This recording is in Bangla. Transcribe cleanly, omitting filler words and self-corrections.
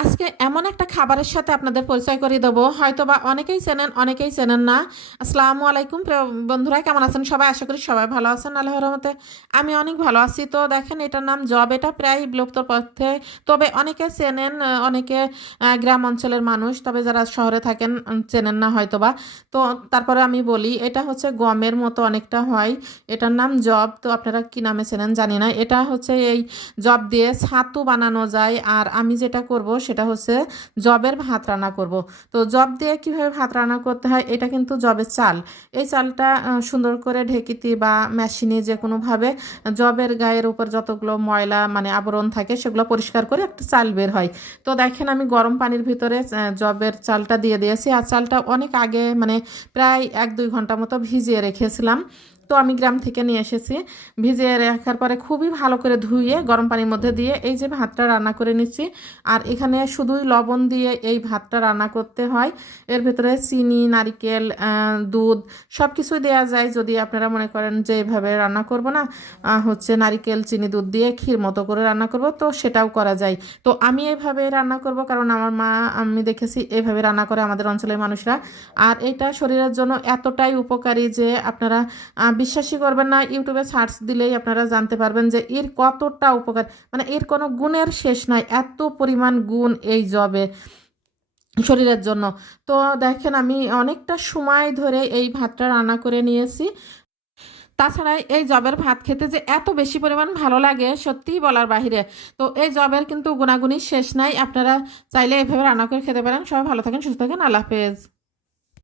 আজকে এমন একটা খাবারের সাথে আপনাদের পরিচয় করিয়ে দেবো, হয়তোবা অনেকেই চেনেন অনেকেই চেনেন না। আসসালামু আলাইকুম প্রিয় বন্ধুরা, কেমন আছেন সবাই? আশা করি সবাই ভালো আছেন, আল্লাহর রহমতে আমি অনেক ভালো আছি। তো দেখেন, এটার নাম জব। এটা প্রায় বিলুপ্তর পথে, তবে অনেকে চেনেন, অনেকে গ্রাম অঞ্চলের মানুষ, তবে যারা শহরে থাকেন চেনেন না হয়তোবা। তো তারপরে আমি বলি, এটা হচ্ছে গমের মতো অনেকটা হয়। এটার নাম জব। তো আপনারা কি নামে চেনেন জানি না। এটা হচ্ছে এই জব দিয়ে ছাতু বানানো যায়। আর আমি যেটা করব সেটা হচ্ছে জবের ভাত রান্না করব। তো জব দিয়ে কিভাবে ভাত রান্না করতে হয়, এটা কিন্তু জবের চাল। এই চালটা সুন্দর করে ঢেকিতে বা মেশিনে যে কোনোভাবে জবের গায়ের উপর যতগুলো ময়লা মানে আবরণ থাকে সেগুলো পরিষ্কার করে একটা চাল বের হয়। তো দেখেন, আমি গরম পানির ভিতরে জবের চালটা দিয়ে দিয়েছি। আর চালটা অনেক আগে মানে প্রায় 1-2 ঘন্টা মতো ভিজিয়ে রেখেছিলাম। তো আমি গ্রাম থেকে নিয়ে এসেছি। ভিজিয়ে রাখার পরে খুবই ভালো করে ধুয়ে গরম পানির মধ্যে দিয়ে এই যে ভাতটা রান্না করে নিচ্ছি। আর এখানে শুধুই লবণ দিয়ে এই ভাতটা রান্না করতে হয়। এর ভেতরে চিনি, নারিকেল, দুধ সব কিছুই দেওয়া যায়। যদি আপনারা মনে করেন যে এইভাবে রান্না করব না, হচ্ছে নারিকেল চিনি দুধ দিয়ে ক্ষীর মতো করে রান্না করব, তো সেটাও করা যায়। তো আমি এইভাবে রান্না করব কারণ আমার মা, আমি দেখেছি এইভাবে রান্না করে আমাদের অঞ্চলের মানুষরা। আর এটা শরীরের জন্য এতটাই উপকারী যে আপনারা বিশ্বাসই করবেন না। ইউটিউবে সার্চ দিলেই আপনারা জানতে পারবেন যে এর কতটা উপকার, মানে এর কোনো গুণের শেষ নাই, এত পরিমাণ গুণ এই জবে শরীরের জন্য। তো দেখেন, আমি অনেকটা সময় ধরে এই ভাতটা রান্না করে নিয়েছি। তাছাড়া এই জবের ভাত খেতে যে এত বেশি পরিমাণ ভালো লাগে সত্যিই বলার বাহিরে। তো এই জবের কিন্তু গুণাগুণই শেষ নাই। আপনারা চাইলে এভাবে রান্না করে খেতে পারেন। সবাই ভালো থাকেন, সুস্থ থাকেন, আল্লাহ হাফেজ।